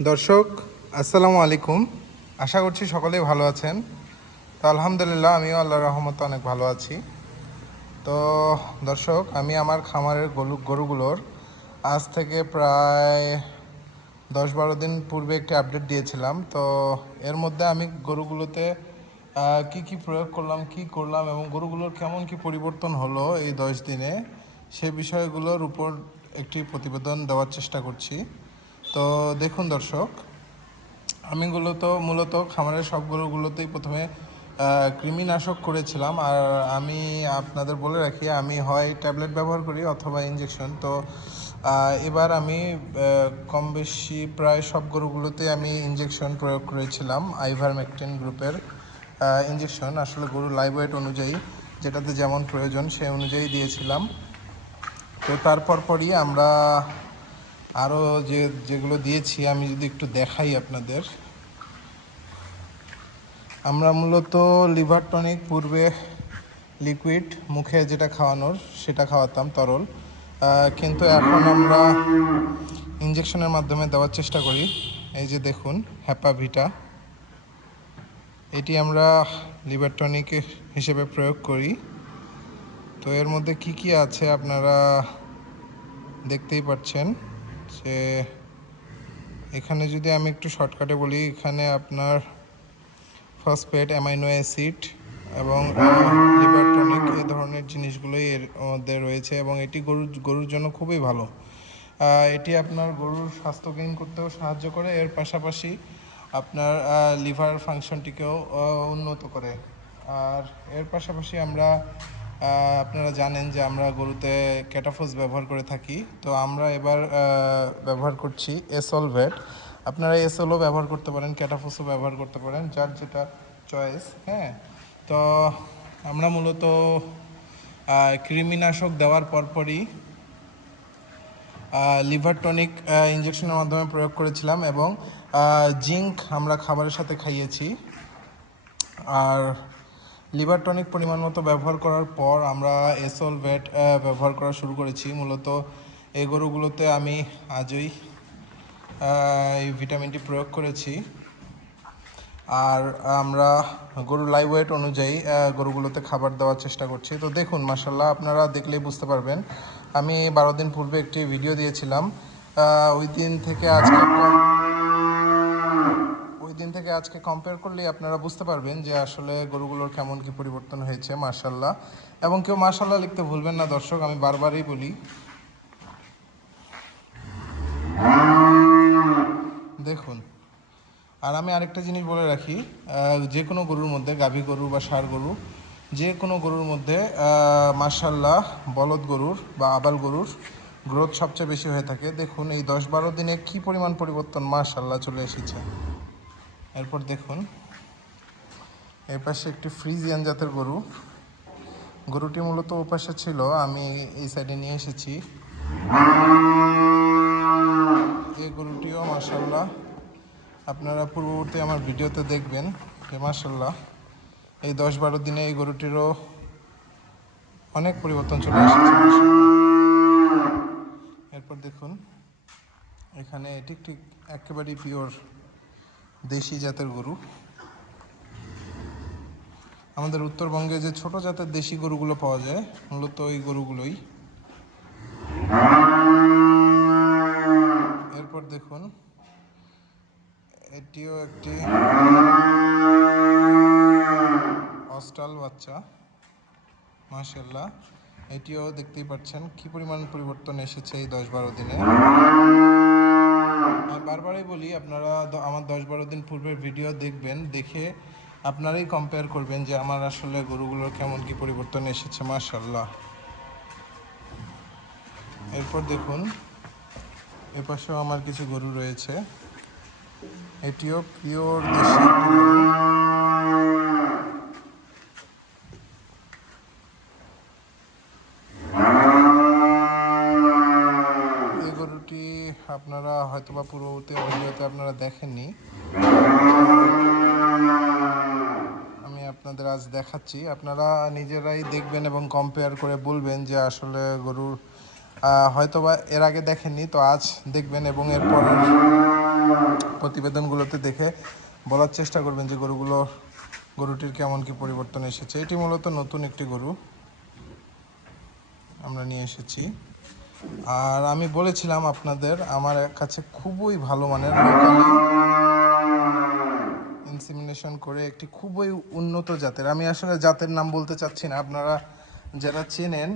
দর্শক, আসসালামু আলাইকুম। আশা করছি সকলেই ভালো আছেন। তো আলহামদুলিল্লাহ, আমিও আল্লাহ রহমতে অনেক ভালো আছি। তো দর্শক, আমি আমার খামারের গরু গরুগুলোর আজ থেকে প্রায় দশ বারো দিন পূর্বে একটি আপডেট দিয়েছিলাম। তো এর মধ্যে আমি গরুগুলোতে কি কি প্রয়োগ করলাম, কি করলাম এবং গরুগুলোর কেমন কি পরিবর্তন হলো এই দশ দিনে, সে বিষয়গুলোর উপর একটি প্রতিবেদন দেওয়ার চেষ্টা করছি। তো দেখুন দর্শক, আমি মূলত মূলত খামারের সব গরুগুলোতেই প্রথমে কৃমিনাশক করেছিলাম। আর আমি আপনাদের বলে রাখি, আমি হয় ট্যাবলেট ব্যবহার করি অথবা ইঞ্জেকশন তো এবার আমি কম বেশি প্রায় সব গরুগুলোতে আমি ইঞ্জেকশন প্রয়োগ করেছিলাম, আইভারমেকটিন গ্রুপের ইঞ্জেকশন আসলে গরুর লাইভ ওয়েট অনুযায়ী, যেটাতে যেমন প্রয়োজন সেই অনুযায়ী দিয়েছিলাম। তো তারপর পরই আমরা আরও যে, যেগুলো দিয়েছি, আমি যদি একটু দেখাই আপনাদের। আমরা মূলত লিভার টনিক, পূর্বে লিকুইড, মুখে যেটা খাওয়ানোর, সেটা খাওয়াতাম তরল। কিন্তু এখন আমরা ইঞ্জেকশনের মাধ্যমে দেওয়ার চেষ্টা করি। এই যে দেখুন হ্যাপাভিটা এটি আমরা লিভার টনিক হিসেবে প্রয়োগ করি। তো এর মধ্যে কি কি আছে আপনারা দেখতেই পাচ্ছেন? যে এখানে যদি আমি একটু শর্টকাটে বলি, এখানে আপনার ফসফেট অ্যামাইনো অ্যাসিড এবং লিভার টনিক এই ধরনের জিনিসগুলোই এর মধ্যে রয়েছে এবং এটি গরুর গরুর জন্য খুবই ভালো। এটি আপনার গরুর স্বাস্থ্য গেইন করতেও সাহায্য করে, এর পাশাপাশি আপনার লিভার ফাংশনটিকেও উন্নত করে। আর এর পাশাপাশি আমরা আপনারা জানেন যে আমরা গরুতে ক্যাটাফোস ব্যবহার করে থাকি। তো আমরা এবার ব্যবহার করছি এসলভেট। আপনারা এসএলও ব্যবহার করতে পারেন, ক্যাটাফোসও ব্যবহার করতে পারেন, যার যেটা চয়েস হ্যাঁ? তো আমরা মূলত কৃমিনাশক দেওয়ার পরপরই লিভার টনিক ইঞ্জেকশনের মাধ্যমে প্রয়োগ করেছিলাম এবং জিঙ্ক আমরা খাবারের সাথে খাইয়েছি। আর লিভার টনিক পরিমাণ মতো ব্যবহার করার পর আমরা এসল ভেট ব্যবহার করা শুরু করেছি। মূলত এই গরুগুলোতে আমি আজই এই ভিটামিনটি প্রয়োগ করেছি। আর আমরা গরু লাইভ ওয়েট অনুযায়ী গরুগুলোতে খাবার দেওয়ার চেষ্টা করছি। তো দেখুন মাসাল্লাহ আপনারা দেখলেই বুঝতে পারবেন। আমি বারো দিন পূর্বে একটি ভিডিও দিয়েছিলাম। ওই দিন থেকে আজকে থেকে আজকে কম্পেয়ার করলেই আপনারা বুঝতে পারবেন যে আসলে গরুগুলোর কেমন কি পরিবর্তন হয়েছে মার্শাল্লাহ এবং কেউ মার্শাল্লাহ লিখতে ভুলবেন না দর্শক, আমি বারবারই বলি। দেখুন, আর আমি আরেকটা জিনিস বলে রাখি যে কোনো গরুর মধ্যে, গাভী গরু বা ষাঁড় গরু, যে কোনো গরুর মধ্যে মার্শাল্লাহ বলদ গরুর বা আবাল গরুর গ্রোথ সবচেয়ে বেশি হয়ে থাকে। দেখুন, এই দশ বারো দিনে কি পরিমাণ পরিবর্তন মার্শাল্লাহ চলে এসেছে। এরপর দেখুন এর পাশে একটি ফ্রিজিয়ান জাতের গরু। গরুটি মূলত ওপাশে ছিল, আমি এই সাইডে নিয়ে এসেছি। এই গরুটিও মার্শাল্লাহ আপনারা পূর্ববর্তী আমার ভিডিওতে দেখবেন যে মার্শাল্লাহ এই দশ বারো দিনে এই গরুটিরও অনেক পরিবর্তন চলে এসেছে এরপর দেখুন, এখানে এটি ঠিক একেবারেই পিওর দেশি জাতের গরু। আমাদের উত্তরবঙ্গে যে ছোট জাতের দেশি গরুগুলো পাওয়া যায়, মূলত ওই গরুগুলোই। এরপর দেখুন, এটিও একটি অস্টাল বাচ্চা মাশাল্লাহ এটিও দেখতেই পাচ্ছেন কি পরিমাণ পরিবর্তন এসেছে এই দশ বারো দিনে। আমি বারবারই বলি, আপনারা আমার দশ বারো দিন পূর্বের ভিডিও দেখবেন, দেখে আপনারাই কম্পেয়ার করবেন যে আমার আসলে গরুগুলোর কেমন কি পরিবর্তন এসেছে মাশাল্লাহ এরপর দেখুন, এপাশেও আমার কিছু গরু রয়েছে। এটিও পিওর দেশি একটি গরু। এই গরুটি আপনারা হয়তোবা পূর্ববর্তী ভিডিওতে আপনারা দেখেননি। আমি আপনাদের আজ দেখাচ্ছি। আপনারা নিজেরাই দেখবেন এবং কম্পেয়ার করে বলবেন যে আসলে গরুর আহ, হয়তোবা এর আগে দেখেননি তো আজ দেখবেন এবং এরপর প্রতিবেদনগুলোতে দেখে বলার চেষ্টা করবেন যে গরুগুলো গরুটির কেমন কি পরিবর্তন এসেছে। এটি মূলত নতুন একটি গরু। আমরা নিয়ে এসেছি। আর আমি বলেছিলাম আপনাদের, আমার কাছে খুবই ভালো মানের ইনসিমিনেশন করে একটি খুবই উন্নত জাতের, আমি আসলে জাতের নাম বলতে চাচ্ছি না, আপনারা যারা চেনেন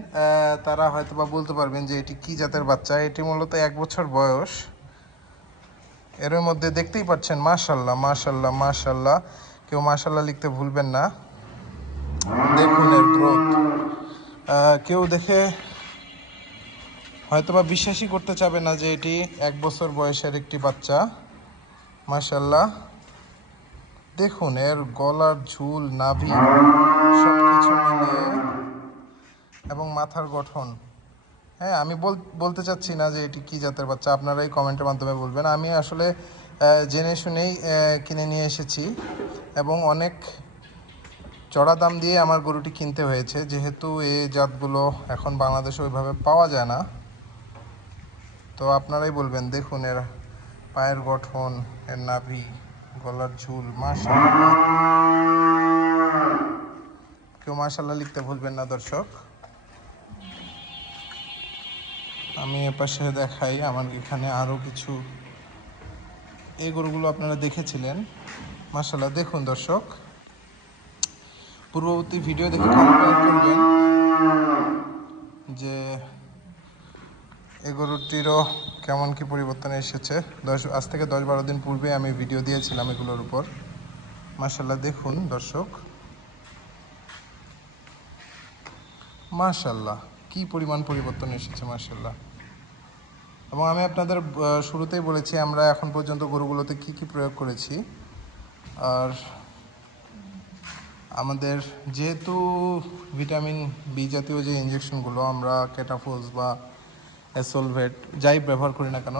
তারা হয়তো বা বলতে পারবেন যে এটি কি জাতের বাচ্চা, এটি মূলত এক বছর বয়স। এর মধ্যে দেখতেই পাচ্ছেন মাশাল্লাহ মাশাল্লাহ মাশাল্লাহ কেউ মাশাল্লাহ লিখতে ভুলবেন না। দেখুন এর গ্রোথ কেউ দেখে হয়তোবা বিশ্বাসই করতে চাবে না যে এটি এক বছর বয়সের একটি বাচ্চা। মাশাল্লাহ দেখুন, এর গলার ঝুল, নাভি সব কিছু মিলিয়ে এবং মাথার গঠন। হ্যাঁ আমি বল- বলতে চাচ্ছি না যে এটি কি জাতের বাচ্চা। আপনারাই কমেন্টের মাধ্যমে বলবেন। আমি আসলে জেনে শুনেই কিনে নিয়ে এসেছি এবং অনেক চড়া দাম দিয়ে আমার গরুটি কিনতে হয়েছে। যেহেতু এই জাতগুলো এখন বাংলাদেশে ওইভাবে পাওয়া যায় না। তো আপনারাই বলবেন, দেখুন এর পায়ের গঠন, এর নাভি, গলার ঝুল, মাশাআল্লাহ। কেউ মাশাল্লাহ লিখতে ভুলবেন না, দর্শক। আমি এপাশে দেখাই, আমার এখানে আরও কিছু এই গরুগুলো আপনারা দেখেছিলেন। মাশাল্লাহ দেখুন দর্শক। পূর্ববর্তী ভিডিও দেখে কম্পেয়ার করবেন যে এই গরুটিরও কেমন কি পরিবর্তন এসেছে? দশ, আজ থেকে দশ বারো দিন পূর্বে আমি ভিডিও দিয়েছিলাম এগুলোর উপর। মাশাল্লাহ দেখুন দর্শক। মাশাল্লাহ কি পরিমাণ পরিবর্তন এসেছে মাশাল্লাহ এবং আমি আপনাদের শুরুতেই বলেছি, আমরা এখন পর্যন্ত গরুগুলোতে কি কি প্রয়োগ করেছি। আর আমাদের যেহেতু ভিটামিন বি জাতীয় যে ইঞ্জেকশনগুলো আমরা ক্যাটাফোজ বা অ্যাসোলভেট, যাই ব্যবহার করি না কেন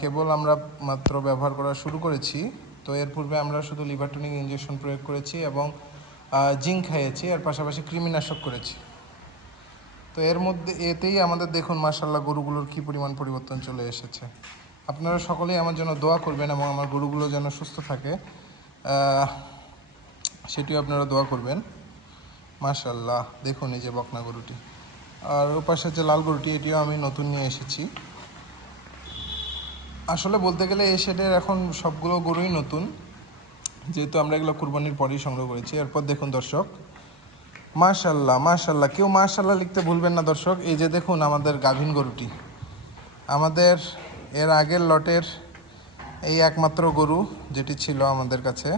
কেবল আমরা মাত্র ব্যবহার করা শুরু করেছি। তো এর পূর্বে আমরা শুধু লিভারটনিক ইঞ্জেকশন প্রয়োগ করেছি এবং জিঙ্ক খাইয়েছি আর পাশাপাশি কৃমিনাশক করেছি। তো এর মধ্যে, এতেই আমাদের দেখুন মার্শাল্লাহ গরুগুলোর কি পরিমাণ পরিবর্তন চলে এসেছে। আপনারা সকলেই আমার জন্য দোয়া করবেন এবং আমার গরুগুলো যেন সুস্থ থাকে সেটিও আপনারা দোয়া করবেন। মার্শাল্লাহ দেখুন এই যে বকনা গরুটি। আর ও পাশে যে লাল গরুটি, এটিও আমি নতুন নিয়ে এসেছি। আসলে বলতে গেলে এই শেডের এখন সবগুলো গরুই নতুন। যেহেতু আমরা এগুলো কুরবানির পরেই সংগ্রহ করেছি। এরপর দেখুন দর্শক, মাশাল্লাহ মাশাল্লাহ, কেউ মাশাল্লাহ লিখতে ভুলবেন না দর্শক। এই যে দেখুন আমাদের গাভীন গরুটি। আমাদের এর আগের লটের এই একমাত্র গরু যেটি ছিল আমাদের কাছে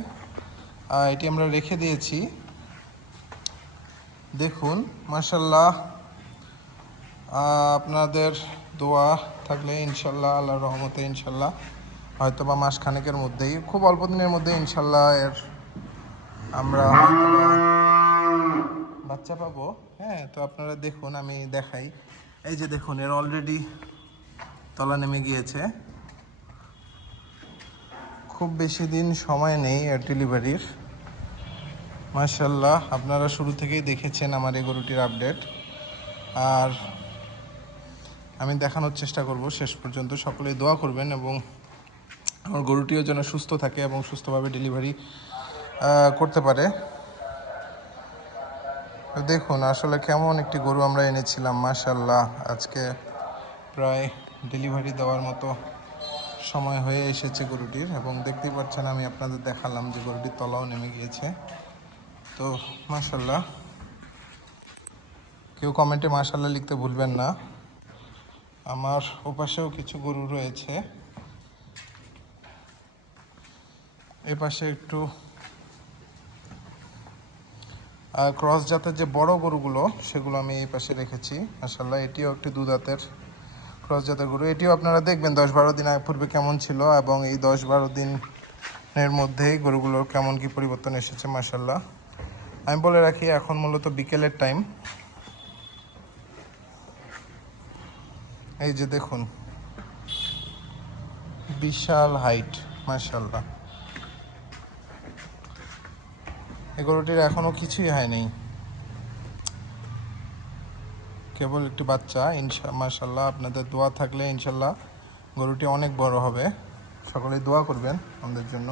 এটি আমরা রেখে দিয়েছি। দেখুন, মাশাল্লাহ আপনাদের দোয়া থাকলে ইনশাল্লাহ, আল্লাহর রহমতে ইনশাল্লাহ হয়তো বা মাস খানেকের মধ্যেই, খুব অল্প দিনের মধ্যে ইনশাল্লাহ এর আমরা বাচ্চা পাবো। হ্যাঁ তো আপনারা দেখুন, আমি দেখাই। এই যে দেখুন, এর অলরেডি তলা নেমে গিয়েছে। খুব বেশি দিন সময় নেই এর ডেলিভারির মার্শাল্লাহ আপনারা শুরু থেকেই দেখেছেন আমার এই গরুটির আপডেট আর আমি দেখানোর চেষ্টা করব। শেষ পর্যন্ত সকলেই দোয়া করবেন এবং আমার গরুটিও যেন সুস্থ থাকে এবং সুস্থভাবে ডেলিভারি করতে পারে। দেখুন, আসলে কেমন একটি গরু আমরা এনেছিলাম মাশাল্লাহ আজকে প্রায় ডেলিভারি দেওয়ার মতো সময় হয়ে এসেছে গরুটির এবং দেখতেই পাচ্ছেন, আমি আপনাদের দেখালাম যে গরুটির তলাও নেমে গিয়েছে। তো মাশাল্লাহ কেউ কমেন্টে মাশাল্লাহ লিখতে ভুলবেন না। আমার ওপাশেও কিছু গরু রয়েছে। এ পাশে একটু ক্রস জাতের যে বড় গরুগুলো, সেগুলো আমি এই পাশে রেখেছি। মাসাল্লাহ এটিও একটি দু দাঁতের ক্রস জাতের গরু। এটিও আপনারা দেখবেন, দশ বারো দিন আগে পূর্বে কেমন ছিল এবং এই দশ বারো দিনের মধ্যেই গরুগুলোর কেমন কি পরিবর্তন এসেছে মাসাল্লাহ আমি বলে রাখি, এখন মূলত বিকেলের টাইম এই যে দেখুন। বিশাল হাইট মাসাল্লাহ এই গরুটির এখনও কিছুই হয়নি। কেবল একটি বাচ্চা, ইনশা মাশাল্লাহ আপনাদের দোয়া থাকলে ইনশাল্লাহ গরুটি অনেক বড় হবে। সকলেই দোয়া করবেন আমাদের জন্য।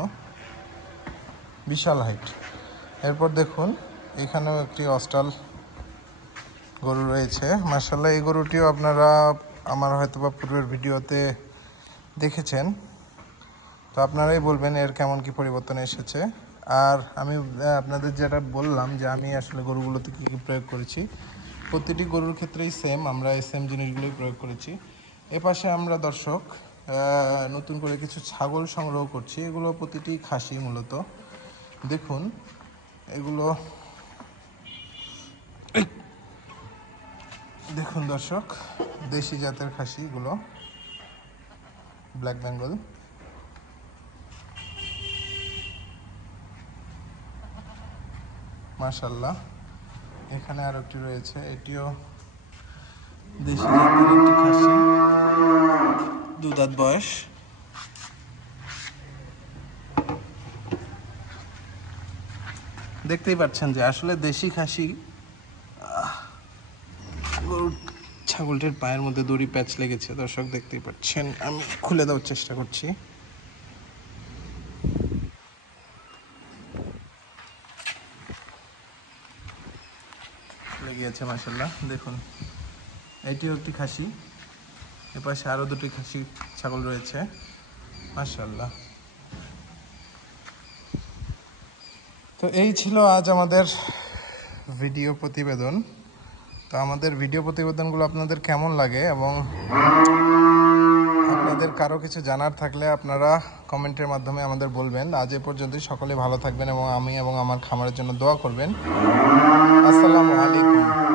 বিশাল হাইট এরপর দেখুন, এখানেও একটি অস্টাল গরু রয়েছে। মার্শাল্লাহ এই গরুটিও আপনারা আমার হয়তো বা পূর্বের ভিডিওতে দেখেছেন। তো আপনারাই বলবেন এর কেমন কি পরিবর্তন এসেছে। আর আমি আপনাদের যেটা বললাম যে আমি আসলে গরুগুলোতে কী কী প্রয়োগ করেছি, প্রতিটি গরুর ক্ষেত্রেই সেম আমরা এই সেম জিনিসগুলোই প্রয়োগ করেছি। এ পাশে আমরা দর্শক নতুন করে কিছু ছাগল সংগ্রহ করছি। এগুলো প্রতিটি খাসি মূলত। দেখুন, এগুলো দেখুন দর্শক, দেশি জাতের খাসি এগুলো ব্ল্যাক বেঙ্গল মাশাল্লাহ এখানে আর একটি রয়েছে, এটিও দেশি জাতের একটি খাসি। দুধাত বয়স। দেখতেই পাচ্ছেন যে আসলে দেশি খাসি আহ, গরুর ছাগলটির পায়ের মধ্যে দড়ি প্যাচ লেগেছে, দর্শক দেখতেই পাচ্ছেন। আমি খুলে দেওয়ার চেষ্টা করছি। লেগেছে মাসাল্লাহ দেখুন, এটিও একটি খাসি। এপাশে আরও দুটি খাসি ছাগল রয়েছে মাসাল্লাহ তো এই ছিল আজ আমাদের ভিডিও প্রতিবেদন। তো আমাদের ভিডিও প্রতিবেদনগুলো আপনাদের কেমন লাগে এবং আপনাদের কারও কিছু জানার থাকলে আপনারা কমেন্টের মাধ্যমে আমাদের বলবেন। আজ এ পর্যন্তই। সকলে ভালো থাকবেন এবং আমি এবং আমার খামারের জন্য দোয়া করবেন। আসসালামু আলাইকুম।